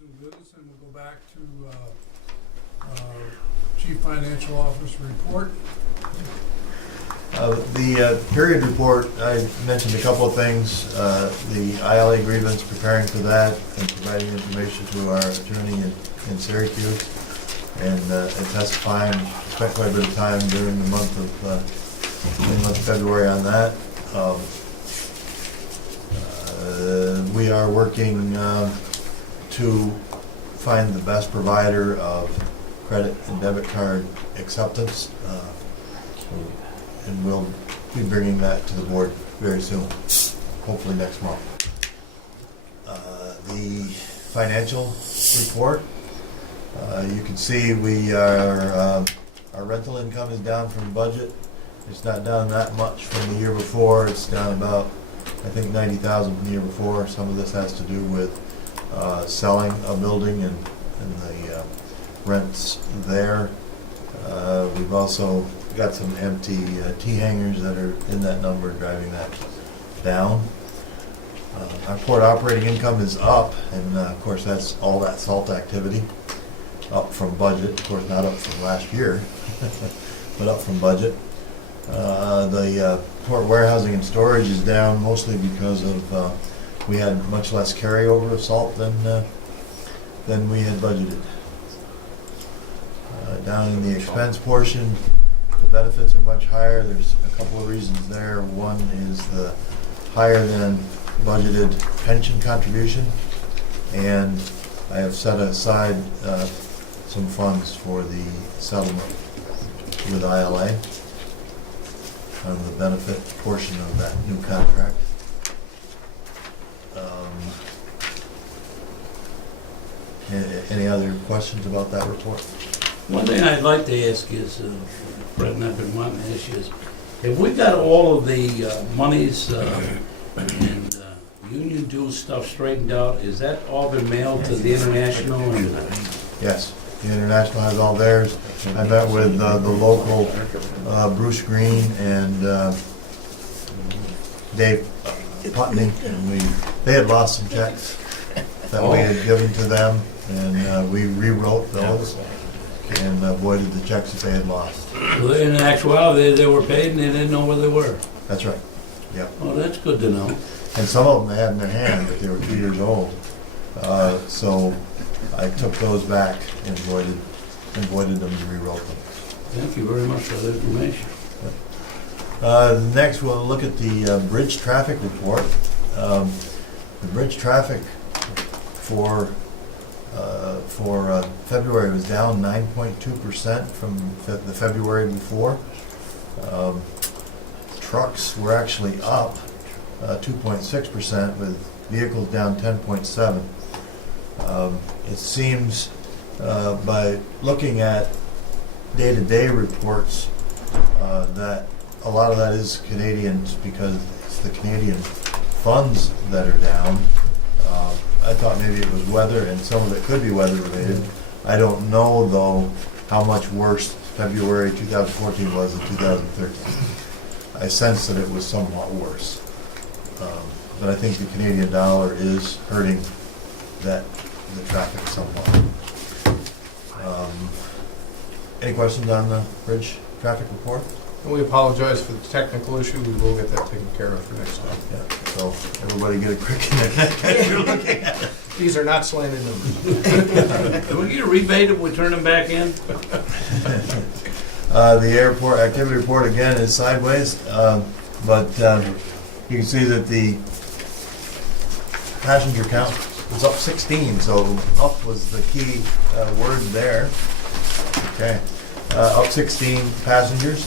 resume business, and we'll go back to Chief Financial Officer report. The period report, I mentioned a couple of things. The ILA grievance, preparing for that, and providing information to our attorney in Syracuse, and testifying. Spent quite a bit of time during the month of February on that. We are working to find the best provider of credit and debit card acceptance, and we'll be bringing that to the board very soon, hopefully next month. The financial report, you can see we are, our rental income is down from budget. It's not down that much from the year before. It's down about, I think, 90,000 from the year before. Some of this has to do with selling a building and the rents there. We've also got some empty T-hangers that are in that number, driving that down. Our port operating income is up, and of course that's all that salt activity, up from budget. Of course not up from last year, but up from budget. The port warehousing and storage is down mostly because of we had much less carryover of salt than we had budgeted. Down in the expense portion, the benefits are much higher. There's a couple of reasons there. One is the higher than budgeted pension contribution, and I have set aside some funds for the settlement with ILA on the benefit portion of that new contract. Any other questions about that report? One thing I'd like to ask is, Fred and I've been wanting to ask you is, have we got all of the monies and union dues stuff straightened out? Is that all been mailed to the International? And Yes, the International has all theirs. I met with the local Bruce Green and Dave Putney, and they had lost some checks that we had given to them, and we rewrote those and avoided the checks that they had lost. so in actuality, they were paid and they didn't know where they were. That's right. Yeah. Oh, that's good to know. And some of them they had in their hand, but they were 2 years old. So I took those back and avoided them and rewrote them. Thank you very much for that information. Next, we'll look at the bridge traffic report. The bridge traffic for February was down 9.2% from the February before. Trucks were actually up 2.6%, with vehicles down 10.7%. It seems by looking at day-to-day reports that a lot of that is Canadians, because it's the Canadian funds that are down. I thought maybe it was weather, and some of it could be weather related. I don't know though how much worse February 2014 was than 2013. I sense that it was somewhat worse. But I think the Canadian dollar is hurting the traffic somewhat. Any questions on the bridge traffic report? And we apologize for the technical issue. We will get that taken care of for next time. Yeah, so everybody get a quick internet as you're looking at it. These are not slanted numbers. Can we get a rebate if we turn them back in? The airport activity report again is sideways, but you can see that the passenger count was up 16, so up was the key word there. Okay, up 16 passengers,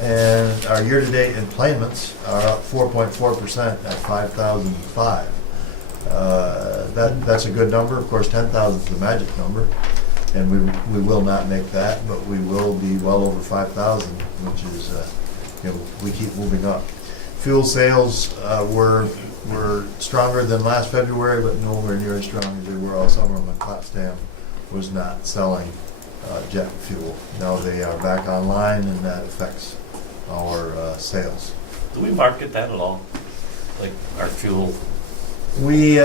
and our year-to-date enplanements are up 4.4% at 5,005. That's a good number. Of course, 10,000 is the magic number, and we will not make that, but we will be well over 5,000, which is we keep moving up. Fuel sales were stronger than last February, but nowhere near as strong as they were all summer when Potsdam was not selling jet fuel. Now they are back online, and that affects our sales. Do we market that at all? Like our fuel? We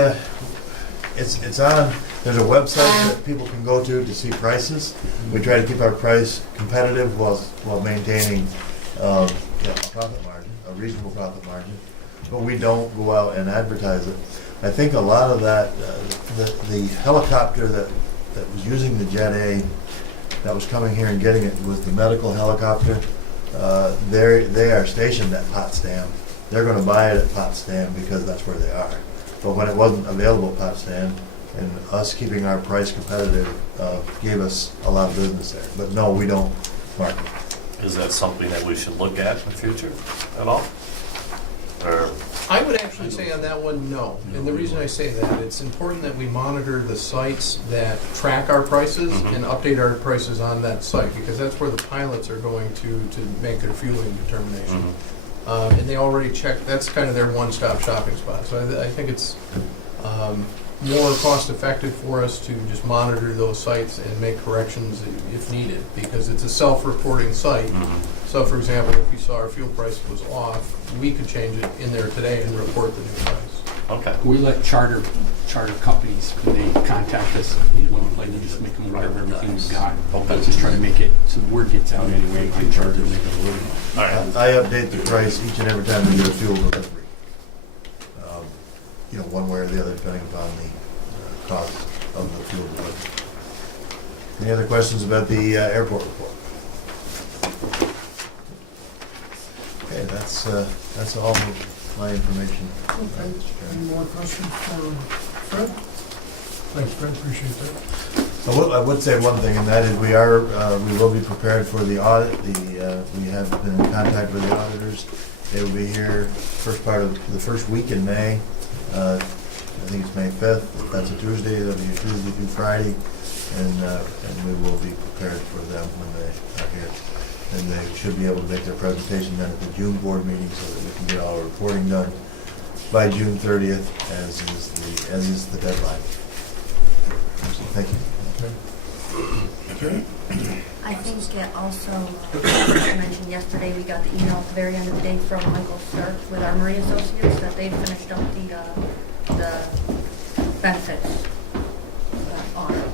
It's on, there's a website that people can go to see prices. We try to keep our price competitive while maintaining a profit margin, a reasonable profit margin. But we don't go out and advertise it. I think a lot of that, the helicopter that was using the Jet A, that was coming here and getting it, was the medical helicopter. They are stationed at Potsdam. They're gonna buy it at Potsdam because that's where they are. But when it wasn't available at Potsdam, and us keeping our price competitive, gave us a lot of business there. But no, we don't market. Is that something that we should look at in the future at all? Or, I would actually say on that one, no. And the reason I say that, it's important that we monitor the sites that track our prices and update our prices on that site, because that's where the pilots are going to make their fueling determination. And they already check, that's kind of their one-stop shopping spot. So I think it's more cost-effective for us to just monitor those sites and make corrections if needed, because it's a self-reporting site. So for example, if you saw our fuel price was off, we could change it in there today and report the new price. okay. We let charter companies, when they contact us, when like, we just make them aware of everything we've got. Let's just try to make it, so the word gets out anyway. on charters. All right. I update the price each and every time we do a fuel delivery. One way or the other, depending upon the cost of the fuel delivery. Any other questions about the airport report? Okay, that's all of my information. Okay, any more questions for Fred? Thanks, Fred, appreciate that. I would say one thing, and that is we will be prepared for the audit. We have been in contact with the auditors. They will be here the first week in May. I think it's May 5th. If that's a Tuesday, it'll be a Tuesday through Friday, and we will be prepared for them when they are here. And they should be able to make their presentation then at the June board meeting so that we can get all our reporting done by June 30th, as is the deadline. Thank you. I think it also, I mentioned yesterday, we got the email at the very end of the day from Michael Stark with our Armory Associates that they'd finished up the benefits on, kind of,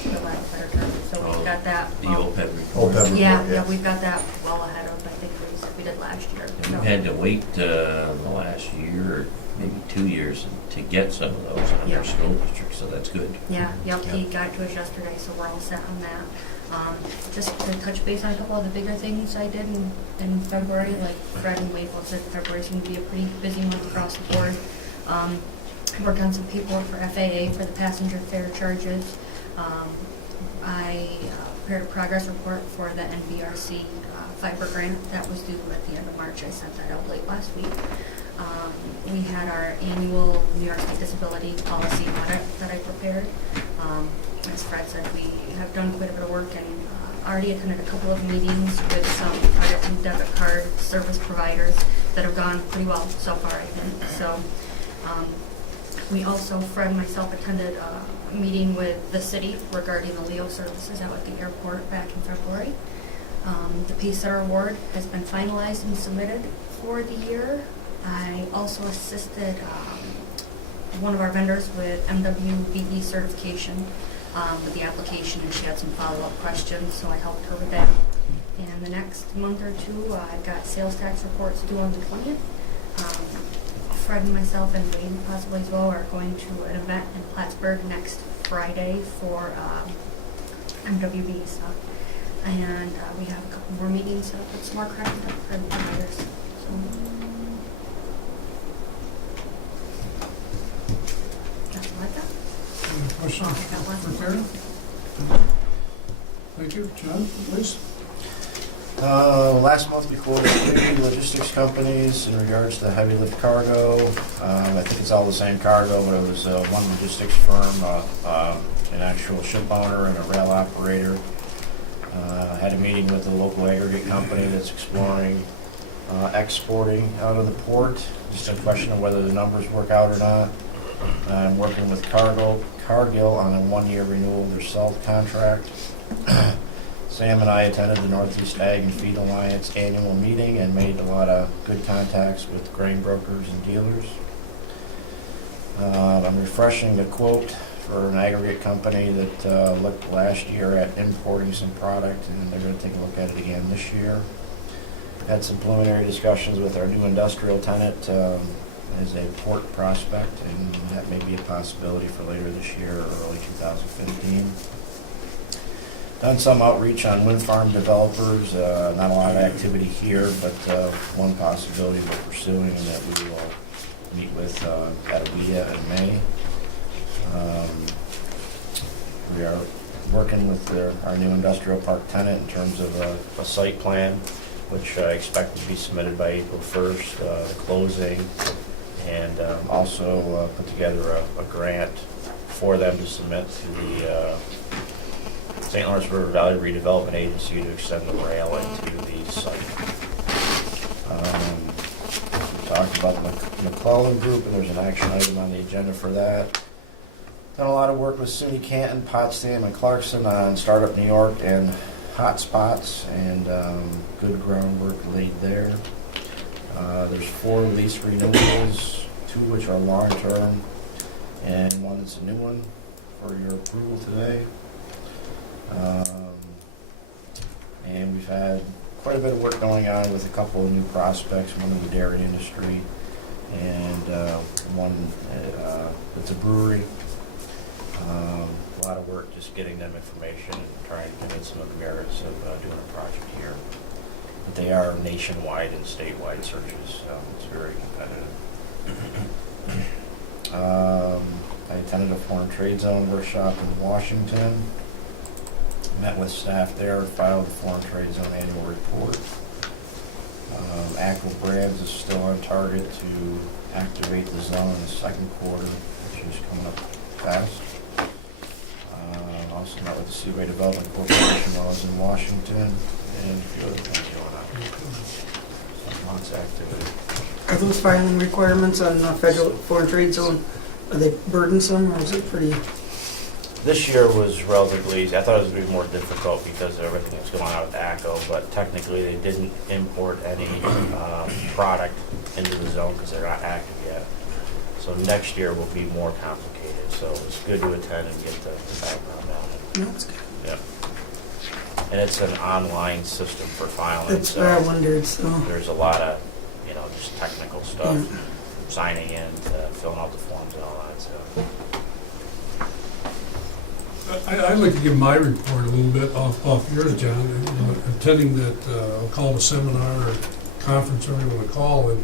for lack of a better term. So we've got that. The OPEB OPEB report. report, Yeah, we've got that well ahead of, I think, we did last year. And So- we've had to wait the last year, or maybe 2 years, to get some of those on Yeah. our school district, so that's good. Yeah, yep, he got to us yesterday, so we're all set on that. Just to touch base on a couple of the bigger things I did in February, like Fred and Wade both said, February seemed to be a pretty busy month across the board. Worked on some paperwork for FAA for the passenger fare charges. I prepared a progress report for the NBRC fiber grant that was due at the end of March. I sent that out late last week. We had our annual New York State Disability Policy audit that I prepared. As Fred said, we have done quite a bit of work and already attended a couple of meetings with some credit and debit card service providers that have gone pretty well so far, I think. So we also, Fred and myself, attended a meeting with the city regarding the LEO services out at the airport back in February. The Pacesetter Award has been finalized and submitted for the year. I also assisted one of our vendors with MWBE certification with the application, and she had some follow-up questions, so I helped her with that. And the next month or two, I've got sales tax reports due on the 20th. Fred and myself and Wayne possibly as well are going to an event in Plattsburgh next Friday for MWBE stuff. And we have a couple more meetings set up with some more credit providers. So. That's all I got. Any questions I got one for Karen? Thank you. John, please. Last month we quoted 3 logistics companies in regards to heavy lift cargo. I think it's all the same cargo, but it was one logistics firm, an actual ship owner and a rail operator. Had a meeting with a local aggregate company that's exploring exporting out of the port. Just a question of whether the numbers work out or not. I'm working with Cargill on a 1-year renewal of their salt contract. Sam and I attended the Northeast Ag and Feed Alliance annual meeting and made a lot of good contacts with grain brokers and dealers. I'm refreshing the quote for an aggregate company that looked last year at importing some product, and they're going to take a look at it again this year. Had some preliminary discussions with our new industrial tenant as a port prospect, and that may be a possibility for later this year or early 2015. Done some outreach on wind farm developers, not a lot of activity here, but one possibility we're pursuing and that we will meet with at OBPA in May. We are working with our new industrial park tenant in terms of a site plan, which I expect to be submitted by April 1st, the closing, and also put together a grant for them to submit to the St. Lawrence River Valley Redevelopment Agency to extend the rail into the site. We talked about the McClellan Group, and there's an action item on the agenda for that. Done a lot of work with SUNY Canton, Potsdam, and Clarkson on Startup New York and hotspots, and good groundwork laid there. There's 4 lease renewals, 2 which are long-term, and 1 that's a new one for your approval today. And we've had quite a bit of work going on with a couple of new prospects, one in the dairy industry and one that's a brewery. A lot of work just getting them information and trying to convince them of the merits of doing a project here. But they are nationwide and statewide searches, so it's very competitive. I attended a foreign trade zone workshop in Washington. Met with staff there, filed the foreign trade zone annual report. Aqua Brands is still on target to activate the zone in the second quarter, which is coming up fast. Also met with the Seaway Development Corporation while I was in Washington, and a few other things going on. Lots of activity. Are those filing requirements on federal foreign trade zone, are they burdensome or is it pretty? This year was relatively easy. I thought it was going to be more difficult because of everything that's going on with ACO, but technically they didn't import any product into the zone because they're not active yet. So next year will be more complicated. So it's good to attend and get the background on it. No, that's good. Yeah. And it's an online system for filing. That's so what I wondered, so. there's a lot of, just technical stuff, Yeah. signing in, filling out the forms and all that stuff. I'd like to give my report a little bit off yours, John. Attending that, I'll call it a seminar or conference, whatever you want to call it.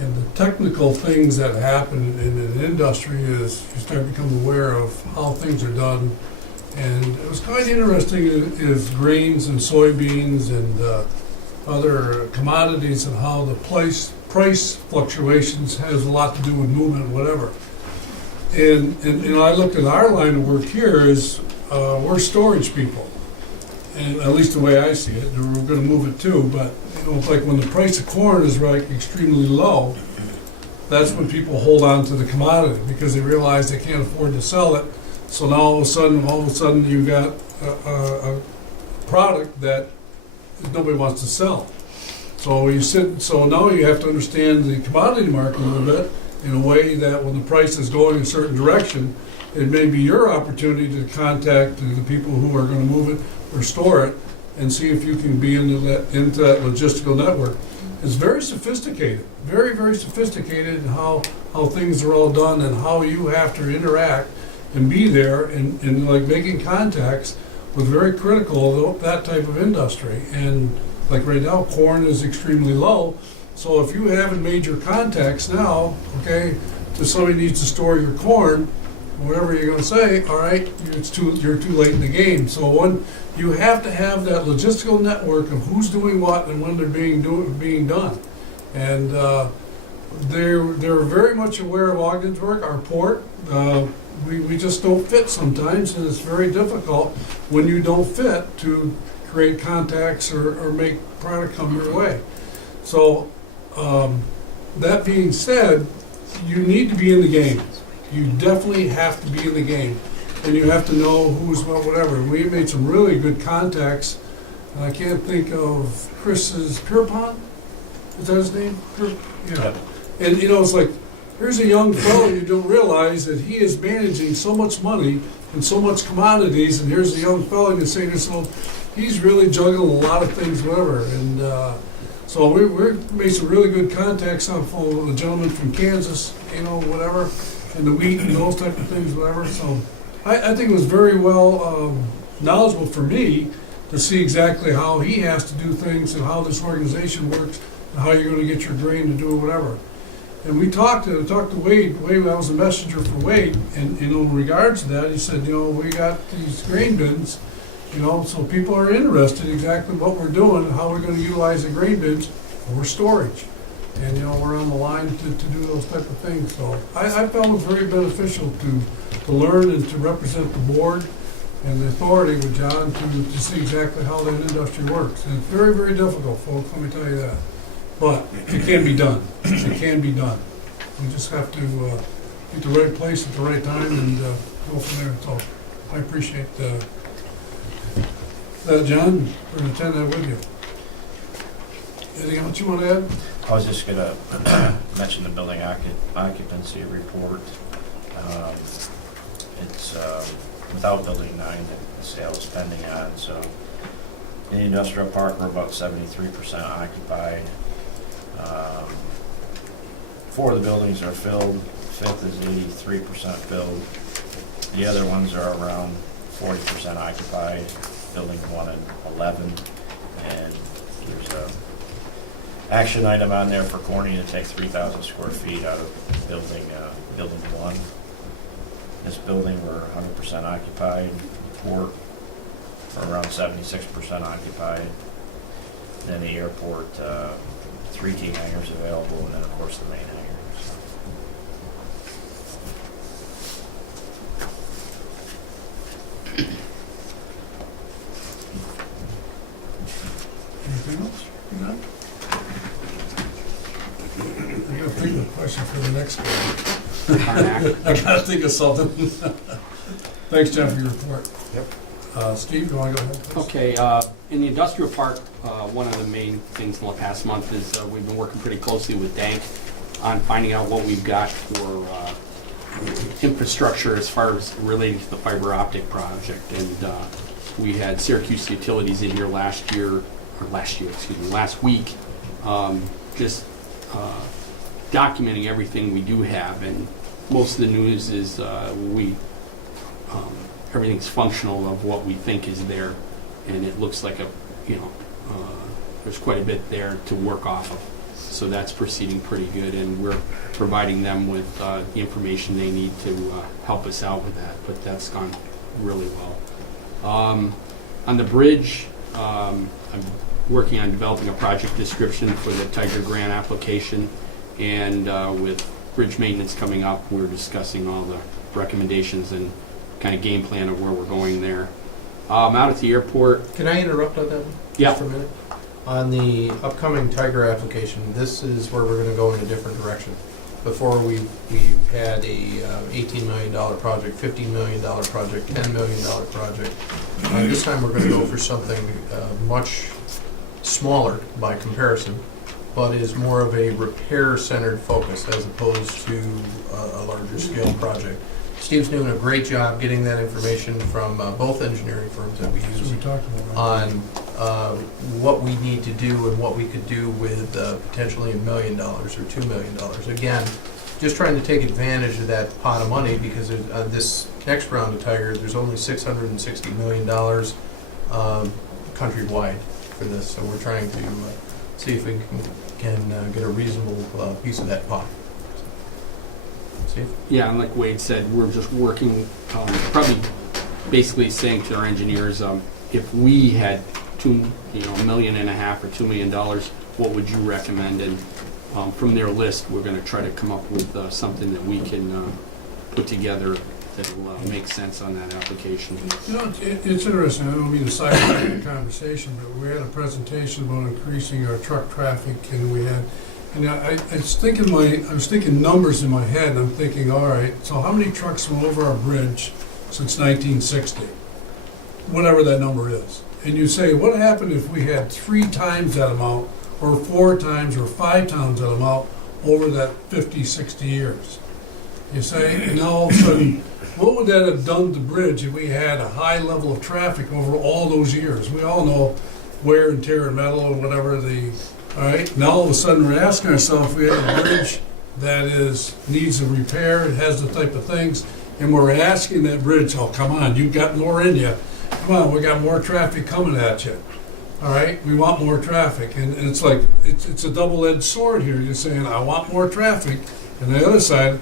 And the technical things that happen in an industry is you start to become aware of how things are done. And it was quite interesting is grains and soybeans and other commodities and how the price fluctuations has a lot to do with movement, whatever. And I looked at our line of work here is we're storage people, and at least the way I see it, we're going to move it too. But it's like when the price of corn is extremely low, that's when people hold on to the commodity because they realize they can't afford to sell it. So now all of a sudden you got a product that nobody wants to sell. So now you have to understand the commodity market a little bit, in a way that when the price is going a certain direction, it may be your opportunity to contact the people who are going to move it or store it and see if you can be into that logistical network. It's very sophisticated, very, very sophisticated in how things are all done and how you have to interact and be there and making contacts with very critical of that type of industry. And like right now, corn is extremely low. So if you haven't made your contacts now, to somebody needs to store your corn, whatever you're going to say, all right, you're too late in the game. So you have to have that logistical network of who's doing what and when they're being done. And they're very much aware of Ogdensburg, our port. We just don't fit sometimes, and it's very difficult when you don't fit to create contacts or make product come your way. So that being said, you need to be in the game. You definitely have to be in the game. And you have to know who's what, whatever. We made some really good contacts. I can't think of Chris's Pierpont. Is that his name? Yeah. And it's like, here's a young fellow, you don't realize that he is managing so much money and so much commodities, and here's a young fellow, and you say to yourself, he's really juggling a lot of things, whatever. And so we made some really good contacts on the phone with a gentleman from Kansas, whatever, and the wheat and those type of things, whatever. So I think it was very well knowledgeable for me to see exactly how he has to do things and how this organization works and how you're going to get your grain to do whatever. And we talked to Wade. Wade, I was a messenger for Wade, and in regards to that, he said, we got these grain bins, so people are interested exactly what we're doing, how we're going to utilize the grain bins for storage. And, we're on the line to do those type of things. So I felt it was very beneficial to learn and to represent the board and the authority with John to see exactly how that industry works. And it's very, very difficult, folks, let me tell you that. But it can be done. It can be done. We just have to be at the right place at the right time and go from there. So I appreciate that, John, for attending that with you. Anything else you want to add? I was just gonna mention the building occupancy report. It's without building 9, the sale is pending on, so in the industrial park, we're about 73% occupied. 4 of the buildings are filled, 5th is 83% filled. The other ones are around 40% occupied, building 1 and 11. And there's a action item on there for Corning to take 3,000 square feet out of building 1. This building, we're 100% occupied. Port, we're around 76% occupied. Then the airport, 3 key hangars available, and then of course the main hangar. Anything else? You got? I gotta think of a question for the next one. I gotta think of something. Thanks, Jeff, for your report. Yep. Steve, you wanna go ahead, please? Okay, in the industrial park, one of the main things in the past month is we've been working pretty closely with Dank on finding out what we've got for infrastructure as far as relating to the fiber optic project. And we had Syracuse Utilities in here last week, just documenting everything we do have. And most of the news is everything's functional of what we think is there, and it looks like there's quite a bit there to work off of. So that's proceeding pretty good, and we're providing them with the information they need to help us out with that, but that's gone really well. On the bridge, I'm working on developing a project description for the Tiger Grant application, and with bridge maintenance coming up, we're discussing all the recommendations and kind of game plan of where we're going there. Out at the airport. Can I interrupt on that one? Yeah. Just for a minute? On the upcoming Tiger application, this is where we're going to go in a different direction. Before we had a $18 million project, $15 million project, $10 million project. This time we're going to go for something much smaller by comparison, but is more of a repair-centered focus as opposed to a larger scale project. Steve's doing a great job getting that information from both engineering firms that we That's use what we talked about. on what we need to do and what we could do with potentially $1 million or $2 million. Again, just trying to take advantage of that pot of money, because this next round of Tiger, there's only $660 million countrywide for this. So we're trying to see if we can get a reasonable piece of that pot. Steve? Yeah, and like Wade said, we're just working, probably basically saying to our engineers, if we had $1.5 million or $2 million, what would you recommend? And from their list, we're going to try to come up with something that we can put together that'll make sense on that application. It's interesting. I don't mean to sidetrack the conversation, but we had a presentation about increasing our truck traffic, and we had. And I was thinking numbers in my head, and I'm thinking, all right, so how many trucks went over our bridge since 1960? Whatever that number is. And you say, what happened if we had 3 times that amount, or 4 times, or 5 times that amount over that 50, 60 years. You say, and all of a sudden, what would that have done to the bridge if we had a high level of traffic over all those years? We all know wear and tear and metal or whatever all right? Now all of a sudden we're asking ourselves, we have a bridge that needs a repair, it has the type of things, and we're asking that bridge, oh, come on, you've got more in you. Come on, we got more traffic coming at you. All right, we want more traffic, and it's like, it's a double-edged sword here. You're saying, I want more traffic, and the other side,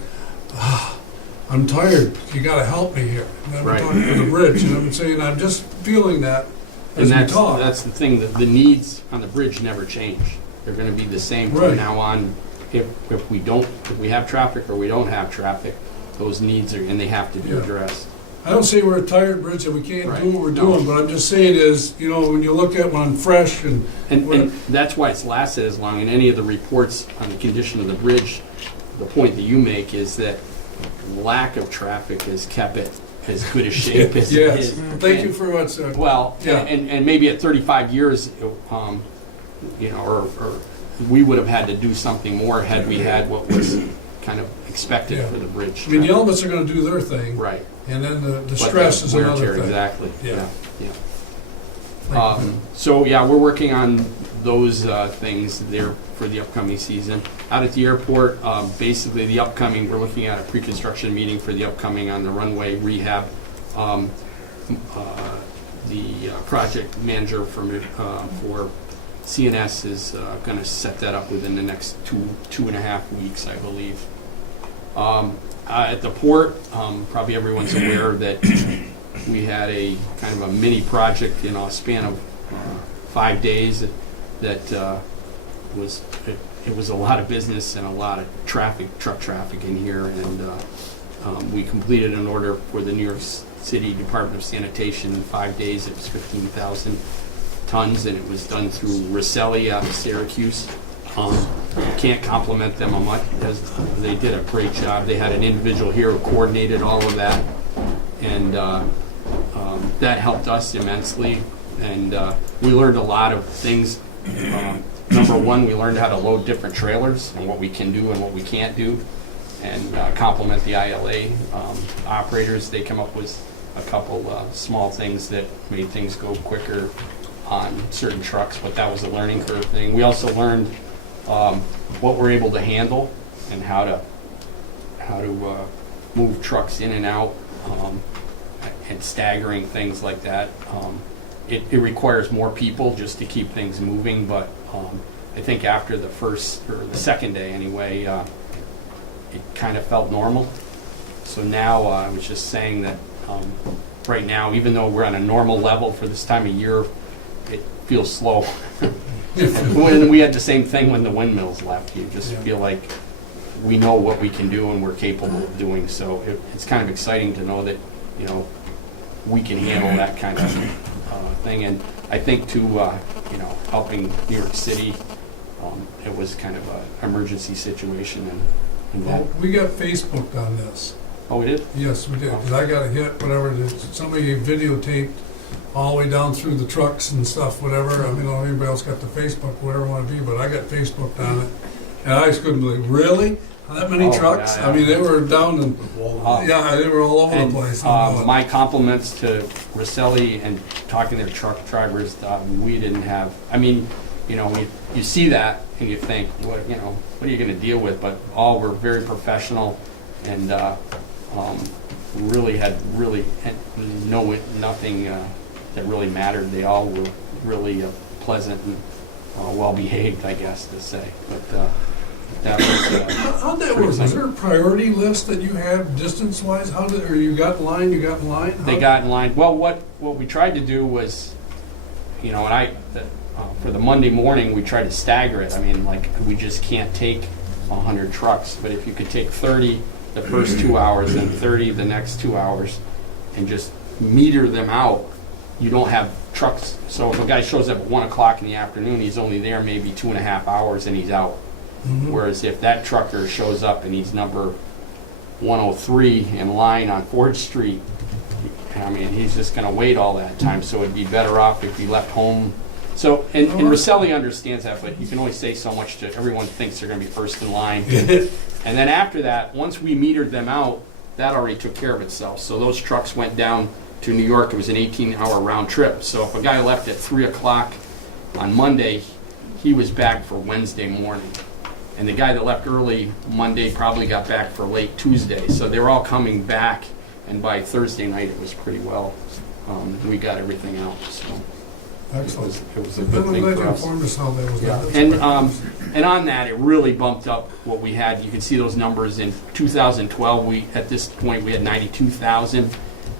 I'm tired, you gotta help me here. And then we're Right. talking to the bridge, and I'm saying, I'm just feeling that as And we talk. that's the thing, that the needs on the bridge never change. They're gonna be the same Right. from now on. If we have traffic or we don't have traffic, those needs and they have to be Yeah. addressed. I don't say we're a tired bridge and we can't Right. do what we're No. doing, but I'm just saying is, when you look at one fresh and, And that's why it's lasted as long. In any of the reports on the condition of the bridge, the point that you make is that lack of traffic has kept it as good a shape as it yes, is. thank you And- for what's, Well, Yeah. and maybe at 35 years, or we would have had to do something more had we had what was kind of expected Yeah. for the bridge. I mean, the elements are gonna do their thing, Right. and then the But stress is wear and another tear, thing. Exactly, Yeah. yeah. Thank you. So, yeah, we're working on those things there for the upcoming season. Out at the airport, basically we're looking at a pre-construction meeting for the upcoming on the runway rehab. The project manager for CNS is going to set that up within the next two and a half weeks, I believe. At the port, probably everyone's aware that we had a kind of a mini project in a span of 5 days that it was a lot of business and a lot of truck traffic in here, and we completed an order for the New York City Department of Sanitation in 5 days. It was 15,000 tons, and it was done through Rosselli out of Syracuse. Can't compliment them on much, as they did a great job. They had an individual here who coordinated all of that, and that helped us immensely. And we learned a lot of things. Number one, we learned how to load different trailers and what we can do and what we can't do, and compliment the ILA operators. They come up with a couple small things that made things go quicker on certain trucks, but that was a learning curve thing. We also learned what we're able to handle and how to move trucks in and out, and staggering things like that. It requires more people just to keep things moving, but I think after the first or the second day anyway, it kind of felt normal. So now I was just saying that right now, even though we're on a normal level for this time of year, it feels slow. When we had the same thing when the windmills left, you just feel like we know what we can do and we're capable of doing. So it's kind of exciting to know that we can handle that kind of thing. And I think too, helping New York City, it was kind of an emergency situation, and that. Well, we got Facebooked on this. Oh, we did? Yes, we did, because I got a hit, whatever, somebody videotaped all the way down through the trucks and stuff, whatever. I mean, I don't know if anybody else got the Facebook, whatever it want to be, but I got Facebooked on it. And I just couldn't believe, really? That many Oh, trucks? yeah, yeah. I mean, they were down and, they were all over the And place. my compliments to Rosselli and talking to their truck drivers. We didn't have. I mean, you see that and you think, what are you going to deal with? But all were very professional and really had nothing that really mattered. They all were really pleasant and well behaved, I guess to say. But that was. How'd that work? Was there a priority list that you had distance-wise? Or you got in line, They got in line. Well, what we tried to do was, for the Monday morning, we tried to stagger it. I mean, we just can't take 100 trucks, but if you could take 30 the first 2 hours and 30 the next 2 hours and just meter them out, you don't have trucks. So if a guy shows up at 1 o'clock in the afternoon, he's only there maybe 2.5 hours and he's out. Mm-hmm. Whereas if that trucker shows up and he's number 103 in line on Ford Street, I mean, he's just going to wait all that time. So it'd be better off if he left home So, and Rosselli understands that, but you can only say so much to, everyone thinks they're gonna be first in line. And then after that, once we metered them out, that already took care of itself. So those trucks went down to New York. It was an 18-hour round trip. So if a guy left at 3 o'clock on Monday, he was back for Wednesday morning. And the guy that left early Monday probably got back for late Tuesday. So they were all coming back, and by Thursday night it was pretty well. We got everything out. So Excellent. it was a good I'm thing glad for you us. informed us how that was Yeah, done. and on that, it really bumped up what we had. You can see those numbers in 2012. At this point we had 92,000.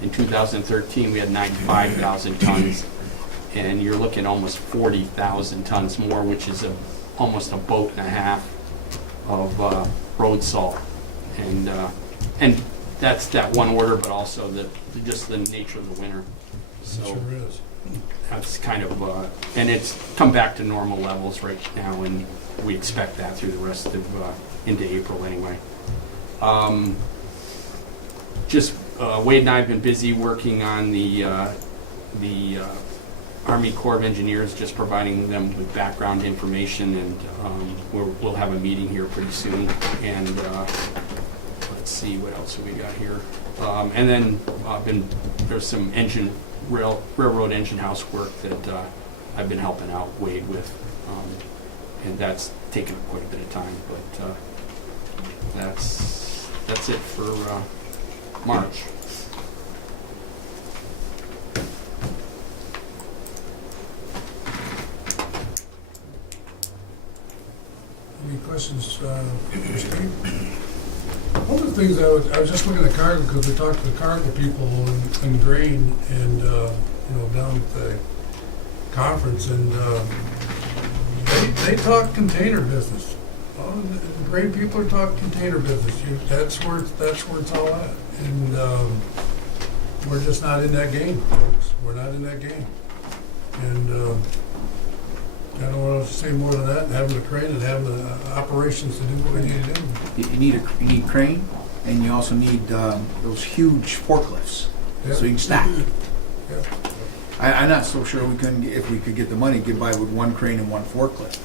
In 2013 we had 95,000 tons, and you're looking almost 40,000 tons more, which is almost a boat and a half of road salt, and that's that one order, but also just the nature of the winter. It So sure is. that's kind of, and it's come back to normal levels right now, and we expect that through the rest of, into April anyway. Wade and I have been busy working on the Army Corps of Engineers, just providing them with background information, and we'll have a meeting here pretty soon, and let's see, what else have we got here? And then there's some railroad engine house work that I've been helping out Wade with, and that's taken quite a bit of time, but that's it for March. Any questions, for Steve? One of the things I was just looking at Cargill, because we talked to the Cargill people in grain, and down at the conference, and they talk container business. The grain people are talking container business. That's where it's all at, and we're just not in that game, folks. We're not in that game, and. I don't want to say more than that, having the crane and having the operations to do what we need to do. You need crane, and you also need those huge forklifts, Yeah. so you can stack. Yeah. I'm not so sure if we could get the money, get by with one crane and one forklift.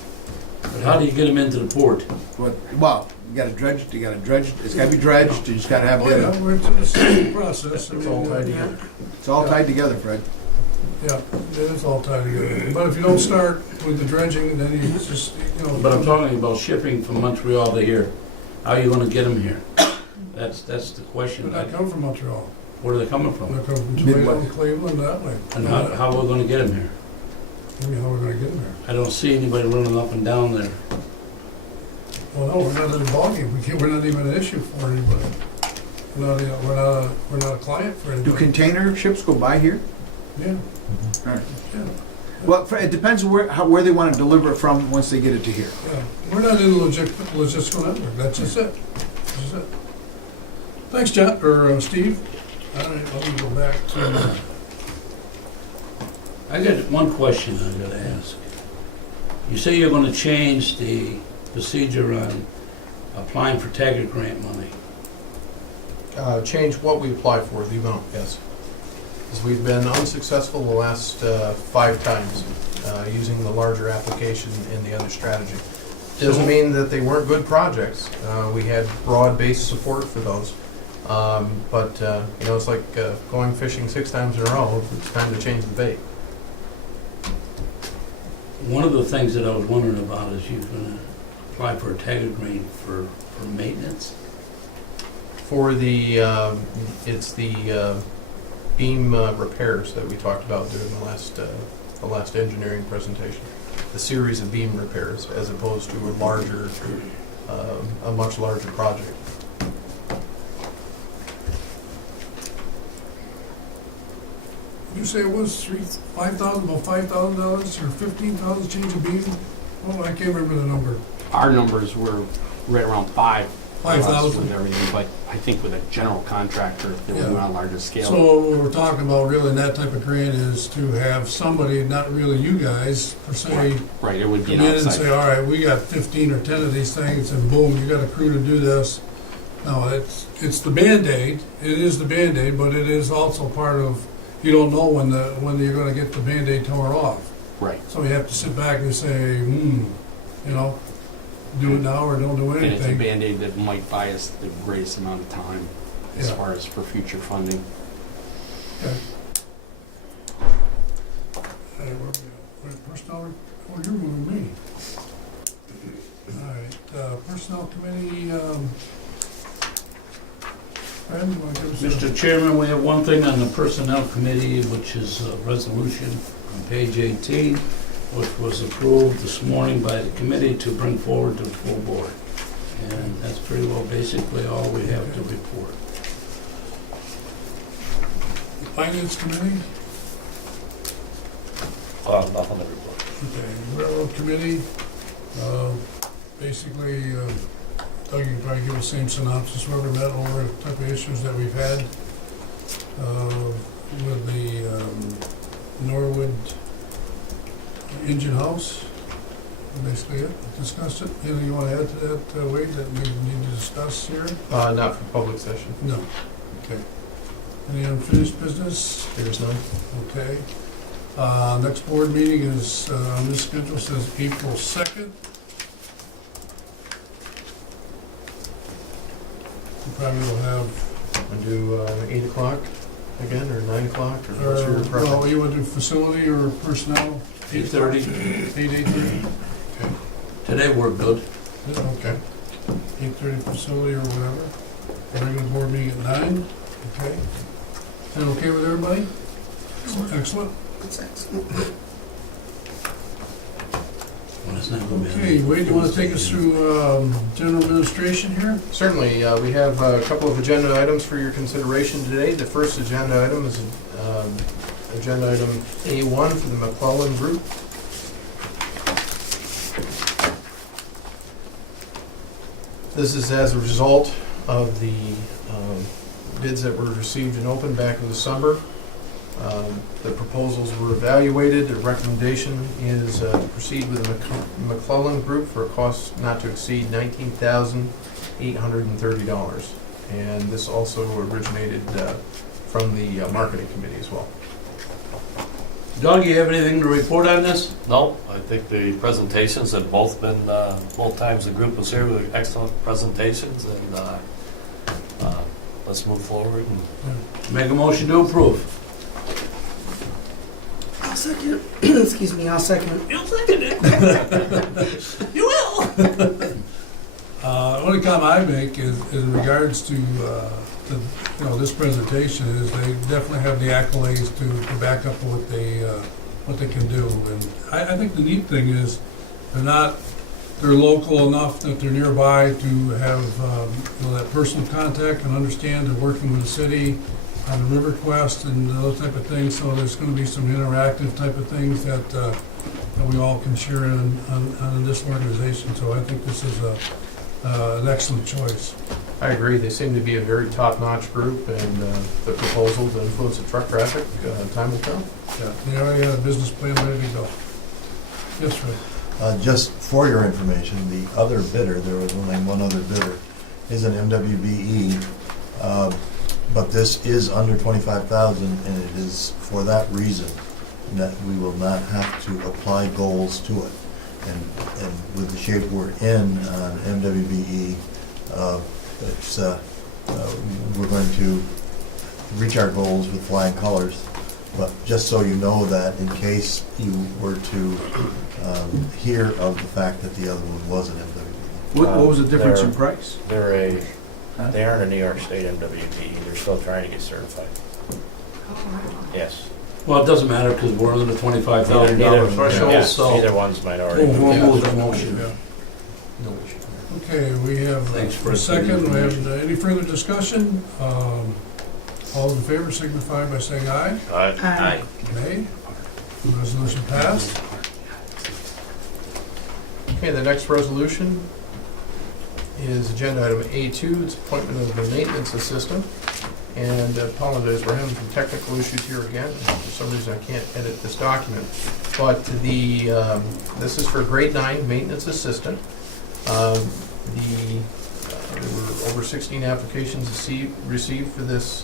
But how do you get them into the port? Well, you got to dredge. It's got to be dredged. You just got to have Oh, yeah, the. we're into the same process. It's all tied together. It's all tied together, Fred. Yeah, it is all tied together. But if you don't start with the dredging, then you just, But I'm talking about shipping from Montreal to here. How are you gonna get them here? That's the question. But I come from Montreal. Where are they coming I from? come from Toledo Midwest. and Cleveland, that way. And how are we gonna get them here? I mean, how are we gonna get them there? I don't see anybody running up and down there. Well, no, we're not in the ballgame. We're not even an issue for anybody. We're not a client for Do anybody. container ships go by here? Yeah, All right. yeah. Well, it depends where they want to deliver it from once they get it to here. Yeah, we're not in the logistical network, that's just it. That's just it. Thanks, John, or Steve. All right, let me go back to, I got one question I gotta ask. You say you're gonna change the procedure on applying for Taggart grant money. Change what we apply for, the amount, yes. Because we've been unsuccessful the last 5 times using the larger application in the other strategy. Doesn't mean that they weren't good projects. We had broad-based support for those. But it's like going fishing 6 times in a row. It's time to change the bait. One of the things that I was wondering about is you're gonna apply for a Taggart grant for maintenance? For the, it's the beam repairs that we talked about during the last engineering presentation. The series of beam repairs as opposed to a much larger project. you say it was $5,000, about $5,000 or $15,000 change of beam? Oh, I can't remember the number. Our numbers were right around 5,000 5,000. with everything, but I think with a general contractor, if they were Yeah. doing on a larger scale. So what we're talking about really in that type of grant is to have somebody, not really you guys per se, Right, it would be come an in and say, outside. all right, we got 15 or 10 of these things, and boom, you got a crew to do this. No, it's the Band-Aid, it is the Band-Aid, but it is also part of, you don't know when you're gonna get the Band-Aid tore off. Right. So we have to sit back and say, you know, do it now or don't do And it's a anything. Band-Aid that might buy us the greatest amount of time as Yeah. far as for future funding. Okay. Hey, where we at? Personnel, oh, you're moving me. All right, personnel committee, Fran, you want to give us a... Mr. Chairman, we have one thing on the Personnel Committee, which is a resolution on page 18, which was approved this morning by the committee to bring forward to the full board. And that's pretty well basically all we have to report. Finance committee? Nothing to report. Okay, railroad committee, basically, Doug, you can probably give the same synopsis, whoever met over the type of issues that we've had with the Norwood engine house. Basically it, discussed it. Anything you want to add to that, Wade, that we need to discuss here? Not for public session. No. Okay. Any unfinished business? There's none. Okay. Next board meeting is, on this schedule says April 2nd. We probably will have, Want to do 8 o'clock again, or 9 o'clock, or what's your well, preference? you want to do facility or personnel? 8:30. 8:30? Okay. Today we're good. Okay. 8:30 facility or whatever. Regular board meeting at 9. Okay. Is that okay with everybody? Excellent. That's excellent. Well, it's not gonna be on- Okay, Wade, you want to take us through general administration here? Certainly, we have a couple of agenda items for your consideration today. The first agenda item is agenda item A1 for the McClellan Group. This is as a result of the bids that were received and opened back in December. The proposals were evaluated. The recommendation is to proceed with the McClellan Group for a cost not to exceed $19,830. And this also originated from the marketing committee as well. Doug, you have anything to report on this? No, I think the presentations have both been, both times the group was here with excellent presentations, and let's move forward. Make a motion to approve. I'll second. Excuse me, I'll second. You'll second it. You will. Only comment I make is in regards to, this presentation is they definitely have the accolades to back up what they can do. And I think the neat thing is they're local enough that they're nearby to have, that personal contact and understand they're working with the city on the River Quest and those type of things. So there's going to be some interactive type of things that we all can share on this organization. So I think this is an excellent choice. I agree. They seem to be a very top-notch group, and the proposal to influence the truck traffic, time will tell. Yeah, they already had a business plan ready to go. Yes, Ray. Just for your information, the other bidder, there was only one other bidder, is an MWBE, but this is under 25,000, and it is for that reason that we will not have to apply goals to it. And with the shape we're in on MWBE, we're going to reach our goals with flying colors. But just so you know that in case you were to hear of the fact that the other one was an MWBE. What was the difference in They're- price? They aren't a New York State MWP. They're still trying to get certified. Yes. Well, it doesn't matter because we're under the $25,000 Yeah, threshold, so Either one's minority. we'll Yeah. move the motion. Yeah. Okay, we have Thanks for a second. We have information. any further discussion? All in favor signify by saying aye. Aye. Nay. Resolution passed. Okay, the next resolution is agenda item A2. It's appointment of the maintenance assistant. And apologize, we're having some technical issues here again. For some reason, I can't edit this document. But this is for grade 9 maintenance assistant. There were over 16 applications received for this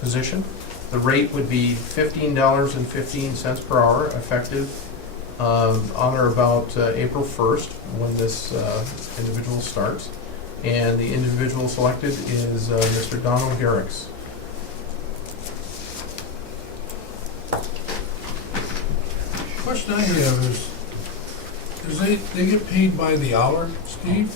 position. The rate would be $15.15 per hour, effective on or about April 1st, when this individual starts. And the individual selected is Mr. Donald Garrix. Question I have is they get paid by the hour, Steve?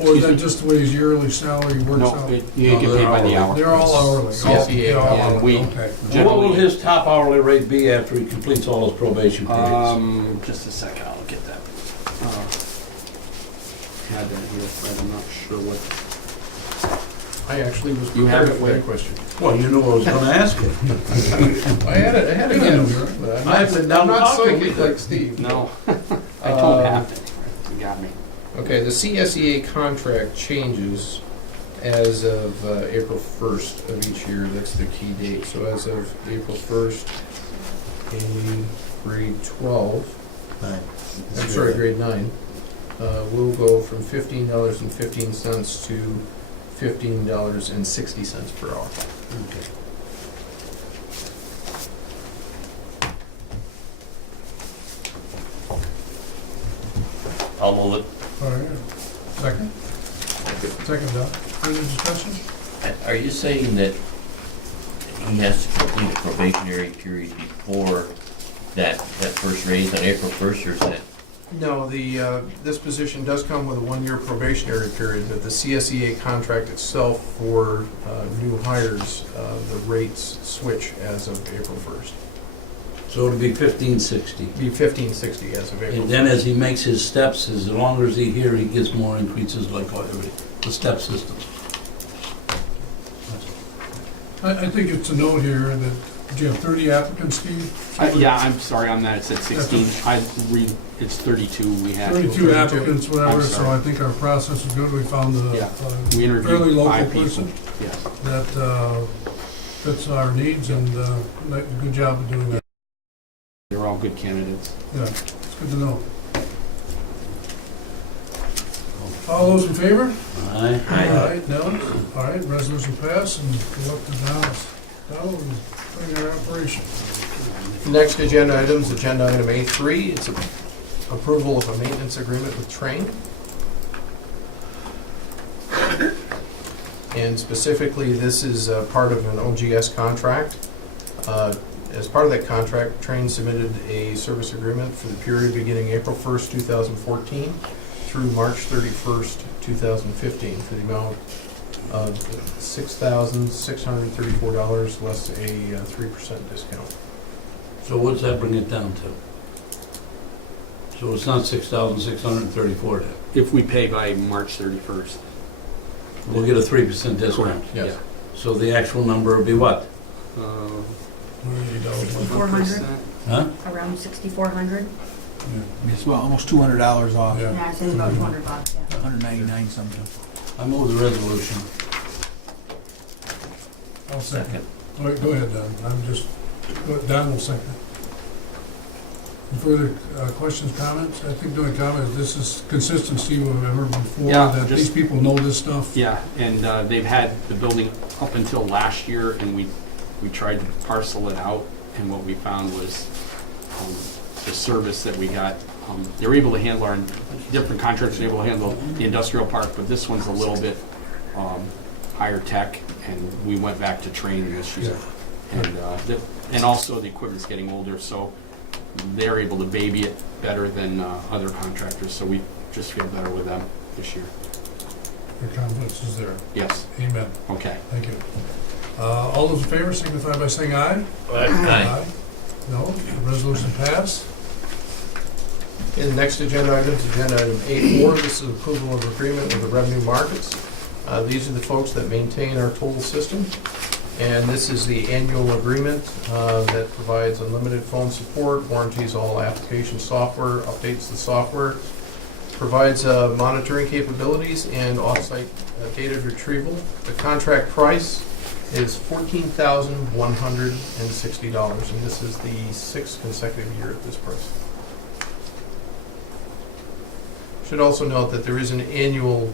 Or is that just the way his yearly salary works No, out? you get paid by the hour. They're all hourly. CSEA. They're all Yeah, hourly, we- okay. Well, what will his top hourly rate be after he completes all his probation periods? Just a second, I'll get that. Had that here, but I'm not sure what. I actually was You have prepared it for that with- question. Well, you knew I was gonna ask you. I had it again, but I haven't been down I'm not talking psychic with you. like Steve. No, I don't have it. You got me. Okay, the CSEA contract changes as of April 1st of each year. That's the key date. So as of April 1st, a grade 12, I'm sorry, grade 9, will go from $15.15 to $15.60 per hour. Okay. I'll move it. All right. Second? Second, Doc. Further discussion? Are you saying that he has to complete a probationary period before that first raise on April 1st, or is that? No, this position does come with a one-year probationary period, but the CSEA contract itself for new hires, the rates switch as of April 1st. So it'll be $15.60. Be $15.60 as of April. And then as he makes his steps, as long as he here, he gets more increases like the step systems. I think it's a note here that, do you have 30 applicants, Steve? Yeah, I'm sorry on that, it said 16. It's 32 we had. 32 applicants, I'm whatever, so sorry. I think our process is good. We found Yeah. a We interviewed fairly local 5 people. person Yes. that fits our needs, and good job of doing that. They're all good candidates. Yeah, it's good to know. All those in favor? Aye. Aye. No? All right, resolution passed, and good luck to Dallas. Dallas is putting our operation. Next agenda items, agenda item A3, it's approval of a maintenance agreement with Train. And specifically, this is part of an OGS contract. As part of that contract, Train submitted a service agreement for the period beginning April 1st, 2014 through March 31st, 2015 for the amount of $6,634 less a 3% discount. So what's that bring it down to? So it's not $6,634 then? If we pay by March 31st. We'll get a 3% discount. Yes. So the actual number will be what? $6,400, Huh? around $6,400. It's well, almost $200 off, Yeah. Yeah, I think about $200, yeah. 199 something. I move the resolution. I'll second. All right, go ahead, Don. Don will second. Any further questions, comments? I think the only comment is this is consistency with what I've heard before, Yeah, that just- these people know this stuff. Yeah, and they've had the building up until last year, and we tried to parcel it out, and what we found was the service that we got. They were able to handle our different contractors were able to handle the industrial park, but this one's a little bit higher tech, and we went back to training this year. And also the equipment's getting older, so they're able to baby it better than other contractors. So we just feel better with them this year. Your confidence is there. Yes. Amen. Okay. Thank you. All those in favor signify by saying aye. Aye. No, the resolution passed. In the next agenda item is agenda item A4. This is approval of agreement with the revenue markets. These are the folks that maintain our toll system. And this is the annual agreement that provides unlimited phone support, warranties all application software, updates the software, provides monitoring capabilities and off-site data retrieval. The contract price is $14,160, and this is the 6th consecutive year at this price. Should also note that there is an annual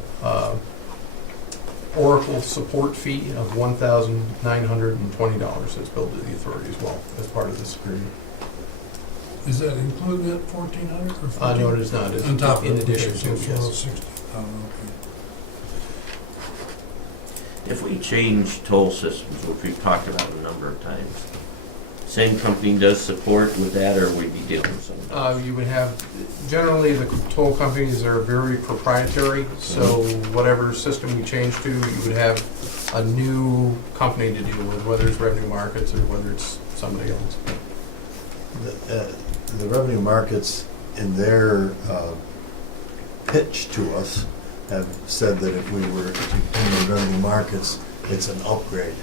Oracle support fee of $1,920 that's billed to the authority as well as part of this agreement. Is that included in that 1,400 or 1,400? No, it is not. It's On top of in it, addition okay, to, so yes. 1260. Oh, okay. If we change toll systems, which we've talked about a number of times, same company does support with that, or we'd be dealing with something? You would have, generally, the toll companies are very proprietary, so whatever system you change to, you would have a new company to deal with, whether it's Revenue Markets or whether it's somebody else. The revenue markets in their pitch to us have said that if we were to continue revenue markets, it's an upgrade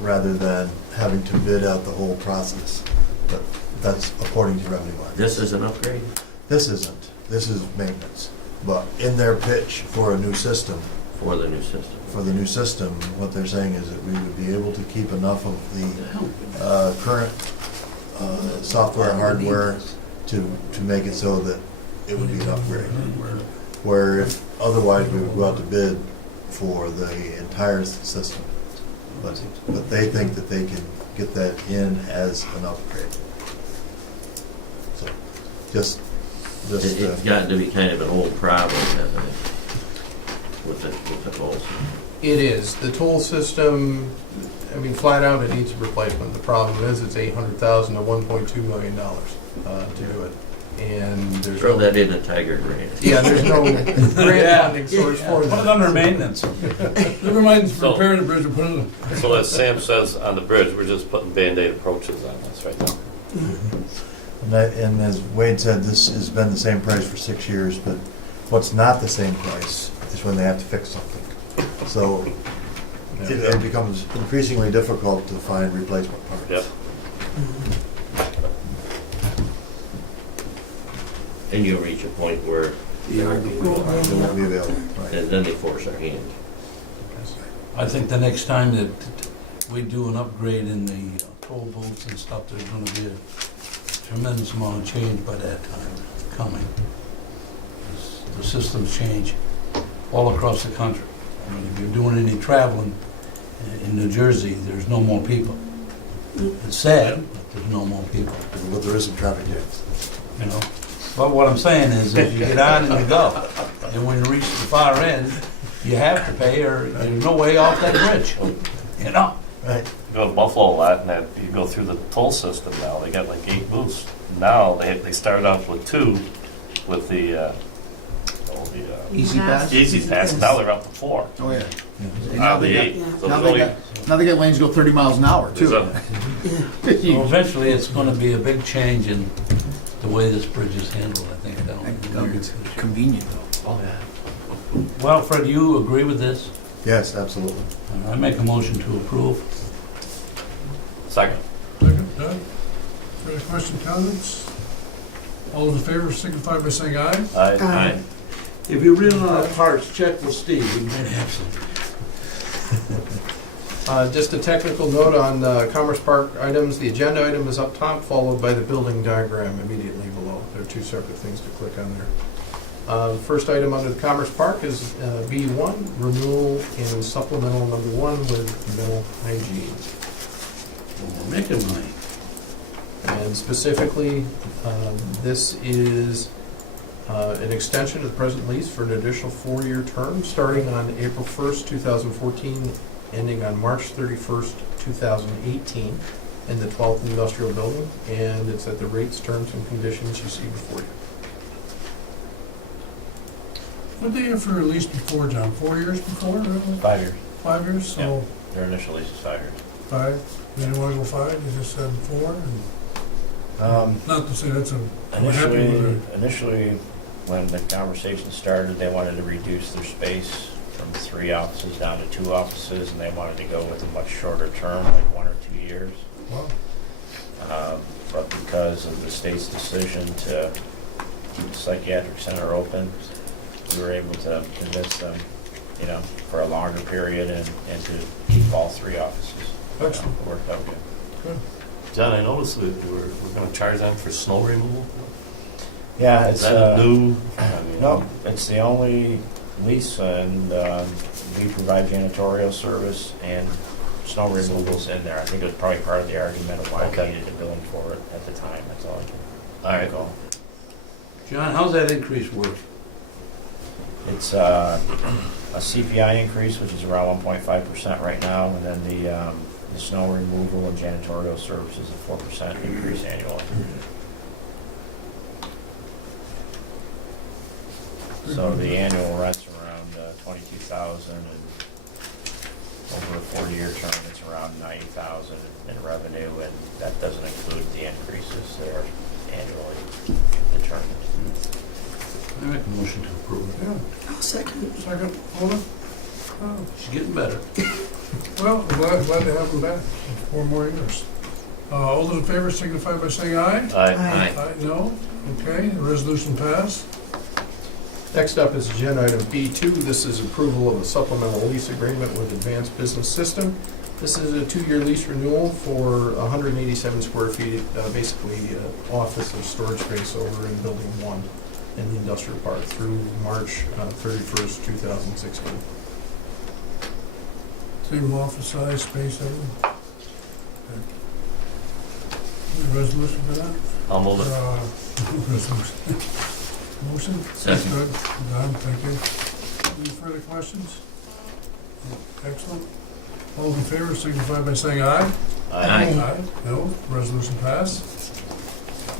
rather than having to bid out the whole process. But that's according to revenue markets. This is an upgrade? This isn't. This is maintenance. But in their pitch for a new system, For the new system? for the new system, what they're saying is that we would be able to keep enough of the current software, hardware to make it so that it would be an upgrade. Where if otherwise we would go out to bid for the entire system. But they think that they can get that in as an upgrade. So, just It's gotten to be kind of an old problem, hasn't it? With the tolls. It is. The toll system, I mean, flat out, it needs a replacement. The problem is it's $800,000 to $1.2 million to do it. And there's Throw no, that in a tiger grant. yeah, there's no grant Yeah. funding source for Put it that. under maintenance. Never mind So- repairing the bridge and putting it in. So as Sam says on the bridge, we're just putting Band-Aid approaches on this right now. and as Wade said, this has been the same price for 6 years, but what's not the same price is when they have to fix something. So it becomes increasingly difficult to find replacement parts. Yep. And you'll reach a point where, They won't be available, right. and then they force our hand. I think the next time that we do an upgrade in the toll booths and stuff, there's gonna be a tremendous amount of change by that time coming. The systems change all across the country. I mean, if you're doing any traveling in New Jersey, there's no more people. It's sad, but there's no more people, But there isn't traffic jams. you know? But what I'm saying is, if you get on and you go, and when you reach the far end, you have to pay, or there's no way off that bridge, you know? Right. You go to Buffalo a lot, and that you go through the toll system now. They got like 8 booths. Now they started off with 2, with the Easy pass? Easy Pass. Now they're up to 4. Oh, yeah. Out of the they 8. yeah. So Now there's they only, got, now they got lanes go 30 miles an hour, there's too. a, So eventually, it's gonna be a big change in the way this bridge is handled, I think. It's convenient, though. oh yeah. Well, Fred, you agree with this? Yes, absolutely. I make a motion to approve. Second. Second, Doug? Further questions, comments? All those in favor signify by saying aye. Aye. If you're running out of parts, check with Steve, we might have some. Just a technical note on Commerce Park items. The agenda item is up top, followed by the building diagram immediately below. There are 2 separate things to click on there. The first item under the Commerce Park is B1, renewal and supplemental number 1 with mental hygiene. We're making money. And specifically, this is an extension of the present lease for an additional 4-year term, starting on April 1st, 2014, ending on March 31st, 2018, in the 12th Industrial Building, and it's at the rates, terms, and conditions you see before you. What did they have for a lease before, John? 4 years before, really? 5 years. 5 years, so Their initial lease is 5 years. 5. They didn't want to go 5, they just said 4. And not to say that's a, I'm happy with it. Initially, when the conversation started, they wanted to reduce their space from 3 offices down to 2 offices, and they wanted to go with a much shorter term, like 1 or 2 years. Wow. But because of the state's decision to keep the psychiatric center open, we were able to convince them, for a longer period and to keep all 3 offices. Excellent. It worked out good. Good. John, I noticed that we're going to charge them for snow removal. Yeah, Is it's that a new? no, it's the only lease, and we provide janitorial service and snow removals in there. I think it was probably part of the argument of why we Okay. needed a billing for it at the time. That's all. All right. Go. John, how's that increase work? It's a CPI increase, which is around 1.5% right now, and then the snow removal and janitorial services, a 4% increase annually. So the annual rent's around $22,000, and over a 4-year term, it's around $90,000 in revenue, and that doesn't include the increases that are annually determined. I make a motion to approve it. Yeah, I'll second. second, hold on. Oh, She's getting better. well, glad to have them back for 4 more years. All those in favor signify by saying aye. Aye. Aye, no? Okay, the resolution passed. Next up is agenda item B2. This is approval of a supplemental lease agreement with Advanced Business System. This is a 2-year lease renewal for 187 square feet, basically office or storage space over in Building 1 in the industrial park through March 31st, 2016. Same office size, space, everything. Any resolution for that? I'll move it. Resolution. Motion? Second. Good. Done, thank you. Any further questions? Excellent. All those in favor signify by saying aye. Aye. No, resolution passed.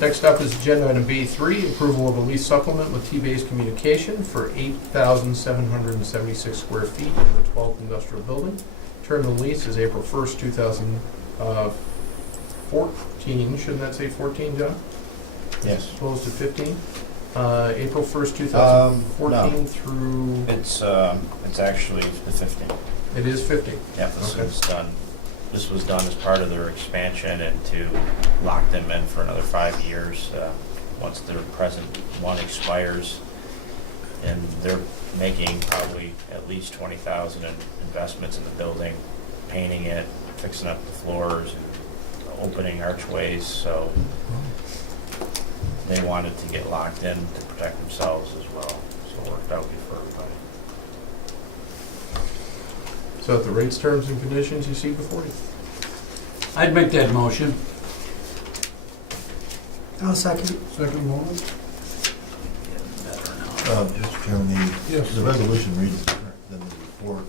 Next up is agenda item B3, approval of a lease supplement with T-Base Communication for 8,776 square feet in the 12th industrial building. Term of the lease is April 1st, 2014. Shouldn't that say 14, John? Yes. As opposed to 15? April 1st, 2014 through, It's actually the 15th. it is 15. Yeah, this Okay. was done. This was done as part of their expansion and to lock them in for another 5 years. Once their present one expires, and they're making probably at least $20,000 in investments in the building, painting it, fixing up the floors, and opening archways. So they wanted to get locked in to protect themselves as well. So it worked out good for everybody. So at the rates, terms, and conditions you see before you. I'd make that motion. I'll second. Second moment. Mr. Chairman, Yes. the resolution reads different than the report,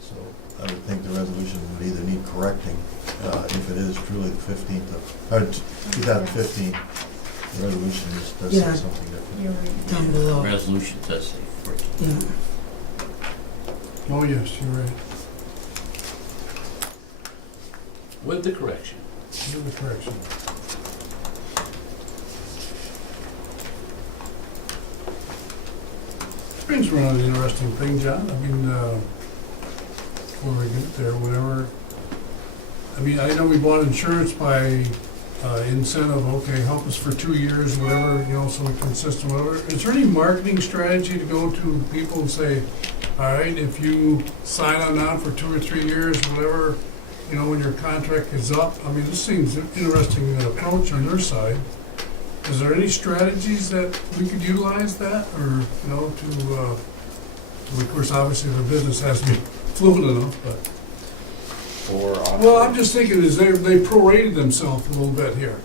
so I would think the resolution would either need correcting, if it is truly the 15th of, 2015. The resolution just does Yeah. say something different. You're right. Down below. Resolution does say 14. Yeah. Oh, yes, you're right. With the correction. Do the correction. Brings around an interesting thing, John. I mean, before we get there, whatever. I mean, I know we bought insurance by incentive, okay, help us for 2 years, whatever, you know, so we can system, whatever. Is there any marketing strategy to go to people and say, all right, if you sign on now for 2 or 3 years, whatever, you know, when your contract is up? I mean, this seems an interesting approach on your side. Is there any strategies that we could utilize that, or, you know, to, of course, obviously the business has to be fluid enough, but. Well, I'm just thinking, is they prorated themselves a little bit here.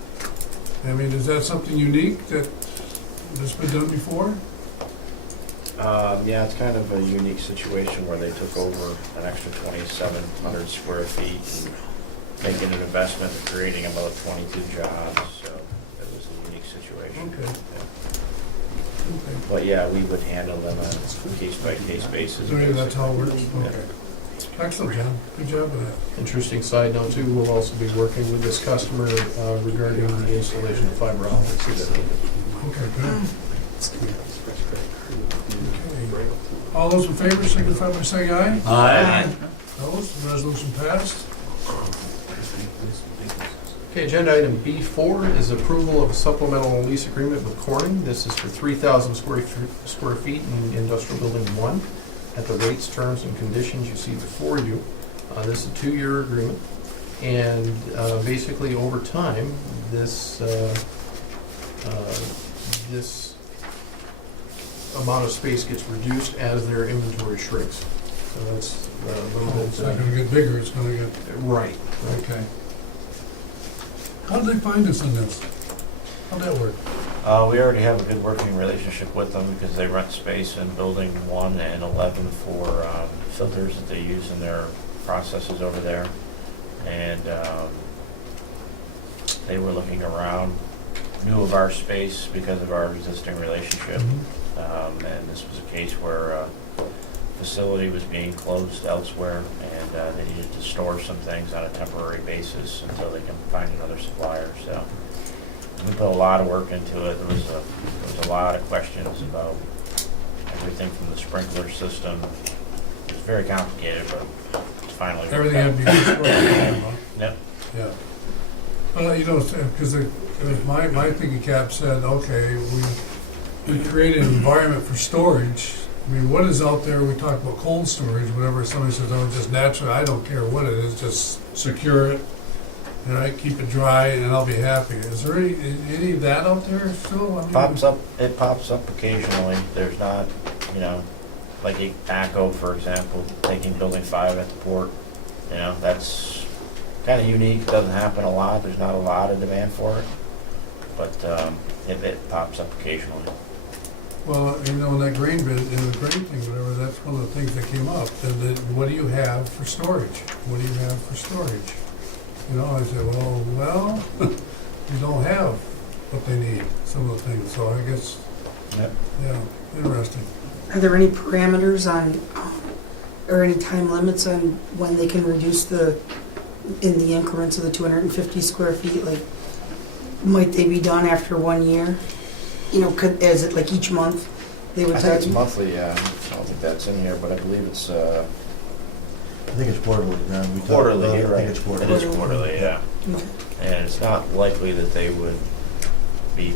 I mean, is that something unique that's been done before? Yeah, it's kind of a unique situation where they took over an extra 2,700 square feet, making an investment and creating about 22 jobs, so it was a unique situation. Okay. Yeah. Okay. But yeah, we would handle them on a case-by-case basis. So maybe that's how it works? Yeah. Okay. Excellent, John. Good job with that. Interesting side note too, we'll also be working with this customer regarding the installation of fiber optics. Okay, good. Okay. All those in favor signify by saying aye. Aye. Opposed? The resolution passed. Okay, agenda item B4 is approval of a supplemental lease agreement with Corning. This is for 3,000 square feet in Industrial Building 1 at the rates, terms, and conditions you see before you. This is a 2-year agreement, and basically over time, this amount of space gets reduced as their inventory shrinks. So that's a little bit. It's not gonna get bigger, it's gonna get, Right. okay. How did they find us on this? How'd that work? We already have a good working relationship with them because they rent space in building 1 and 11 for filters that they use in their processes over there. And they were looking around, knew of our space because of our existing relationship. And this was a case where a facility was being closed elsewhere and they needed to store some things on a temporary basis until they can find another supplier. So we put a lot of work into it. There was a lot of questions about everything from the sprinkler system. It was very complicated, but it's finally worked Everything had out. to be destroyed, huh? Yep. Yeah. Well, you know, because my thinking cap said, okay, we create an environment for storage. I mean, what is out there? We talk about cold storage, whatever. Somebody says, oh, just natural. I don't care what it is, just secure it. All right, keep it dry, and I'll be happy. Is there any of that out there still? I mean, It pops up occasionally. There's not, you know, like a ACO, for example, taking building 5 at the port. You know, that's kind of unique. It doesn't happen a lot. There's not a lot of demand for it, but it pops up occasionally. Well, you know, in that grain bin, in the grain thing, whatever, that's one of the things that came up. And then, what do you have for storage? What do you have for storage? You know, I said, well, you don't have what they need, some of the things. So I guess, Yep. yeah, interesting. Are there any parameters on, or any time limits on when they can reduce in the increments of the 250 square feet? Like, might they be done after 1 year? You know, is it like each month they would I tell think it's you? monthly, yeah. I don't think that's in here, but I believe it's I think it's quarterly, man. We talked quarterly, about it. you're I right. think it's It quarterly. is quarterly, yeah. Okay. And it's not likely that they would be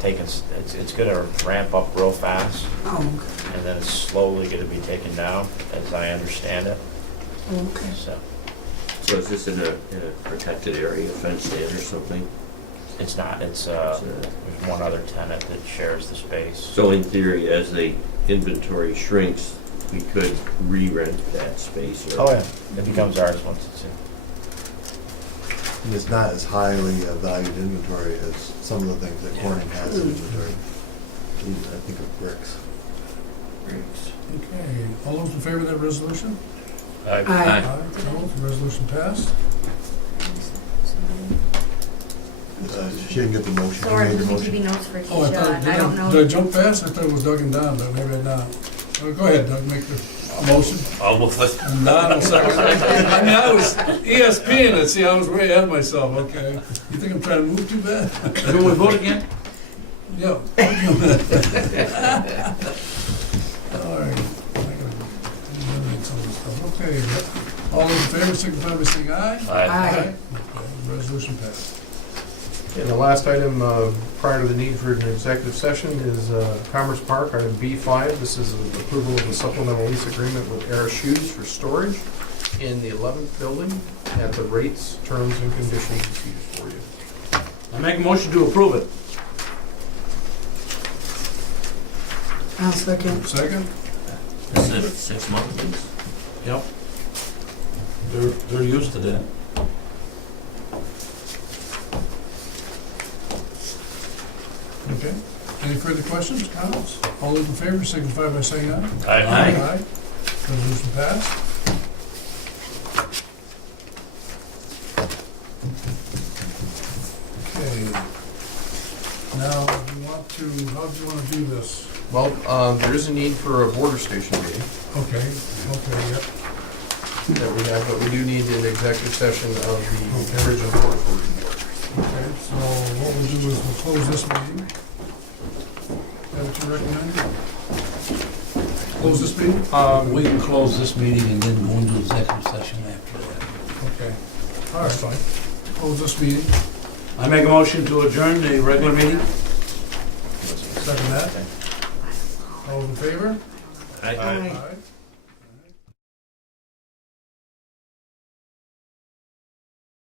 taking, it's gonna ramp up real fast, Oh, okay. and then it's slowly gonna be taken down, as I understand it, Okay. so. So is this in a protected area, fenced in or something? It's not, It's, there's one other tenant that shares the space. So in theory, as the inventory shrinks, we could re-rent that space? Or Oh, yeah, it becomes ours once it's in. And it's not as highly valued inventory as some of the things that Corning has in inventory. I think of bricks. Okay, all those in favor of that resolution? Aye. Opposed? The resolution passed. She didn't get the motion. She Sorry, made the the motion. GB notes for Oh, I Keisha, thought, and I don't know. did I jump past? I thought it was Doug and Don, but maybe I not. Go ahead, Doug, make the motion. I'll move it. Don will second. I mean, I was ESPing it, see, I was way ahead of myself, okay. You think I'm trying to move too bad? Can we vote again? Yeah. All right. I gotta eliminate some of this stuff. Okay, all those in favor, signify by saying aye. Aye. Okay, resolution passed. And the last item prior to the need for an executive session is Commerce Park, item B5. This is approval of the supplemental lease agreement with Air Shoes for storage in the 11th building at the rates, terms, and conditions used for you. I make a motion to approve it. I'll second. Second? This is 6 months. Yep. They're used to that. Okay. Any further questions, comments? All those in favor, signify by saying aye. Aye. Resolution passed. Okay. Now, how do you want to do this? Well, there is a need for a border station meeting Okay, yep. that we have, but we do need an executive session of the original board. Okay, so what we'll do is we'll close this meeting. Is that what you recommend? Close this meeting? We can close this meeting and then go into executive session after that. Okay. All right, fine. Close this meeting. I make a motion to adjourn the regular meeting. Second that. All in favor? Aye. Aye. Aye.